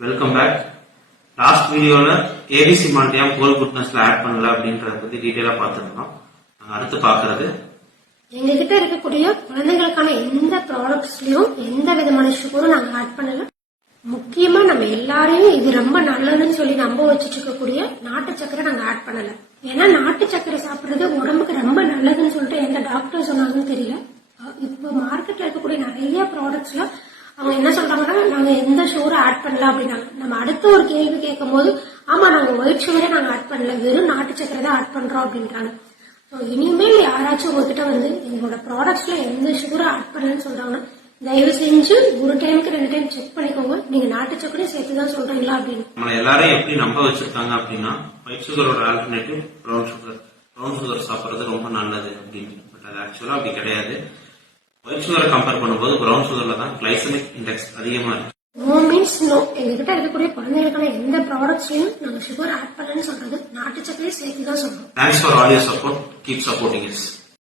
Welcome back. Last வீடியோல ABC malt ஏன் கோல் குட்னஸ்ல ஆட் பண்ணல அப்படின்றத பத்தி டீடைலா பார்த்துருந்தோம். அடுத்து பாக்குறது எங்ககிட்ட இருக்கக்கூடிய குழந்தைகளுக்கான எந்த ப்ராடக்ட்ஸ்லயும் எந்த விதமான சுகரும் நாங்க ஆட் பண்ணல. முக்கியமா நம்ம எல்லாரையும் இது ரொம்ப நல்லதுன்னு சொல்லி நம்ப வச்சுட்டு இருக்கக்கூடிய நாட்டு சக்கரை நாங்க ஆட் பண்ணல. ஏன்னா நாட்டு சக்கரை சாப்பிடுறது உடம்புக்கு ரொம்ப நல்லதுன்னு சொல்லிட்டு எந்த டாக்டர் சொன்னாங்கன்னு தெரியல. இப்போ மார்க்கெட்ல இருக்கக்கூடிய நிறைய ப்ராடக்ட்ஸ்ல அவங்க என்ன சொல்றாங்கன்னா நாங்க எந்த சுகரும் ஆட் பண்ணல அப்படின்னாங்க. நம்ம அடுத்த ஒரு கேள்வி கேட்கும் போது ஆமா நாங்க ஒயிட் சுகரே நாங்க ஆட் பண்ணல, வெறும் நாட்டு சக்கரை தான் ஆட் பண்றோம் அப்படின்றாங்க. இனிமேல் யாராச்சும் உங்ககிட்ட வந்து எங்களோட ப்ராடக்ட்ஸ்ல எந்த சுகரும் ஆட் பண்ணலன்னு சொல்றாங்கன்னா தயவு செஞ்சு ஒரு டைமுக்கு 2 டைம் செக் பண்ணிக்கோங்க, நீங்க நாட்டு சக்கரையும் சேர்த்துதான் சொல்றீங்களா அப்படின்னு. நம்ம எல்லாரும் எப்படி நம்ப வச்சிருக்காங்க அப்படின்னா ஒயிட் சுகரோட alternative brown sugar, brown sugar சாப்பிடுறது ரொம்ப நல்லது அப்படின்னு. பட் அது ஆக்சுவலா அப்படி கிடையாது. ஒயிட் சுகரை கம்பேர் பண்ணும்போது ப்ரௌன் சுகர்ல தான் கிளைசமிக் இண்டெக்ஸ் அதிகமா இருக்கு. No means no. எங்ககிட்ட இருக்கக்கூடிய குழந்தைகளுக்கான எந்த ப்ராடக்ட்ஸ்லயும் நாங்க சுகர் ஆட் பண்ணலன்னு சொல்றது நாட்டு சக்கரையும் சேர்த்து தான் சொல்றோம். Thanks for all your support. Keep supporting is.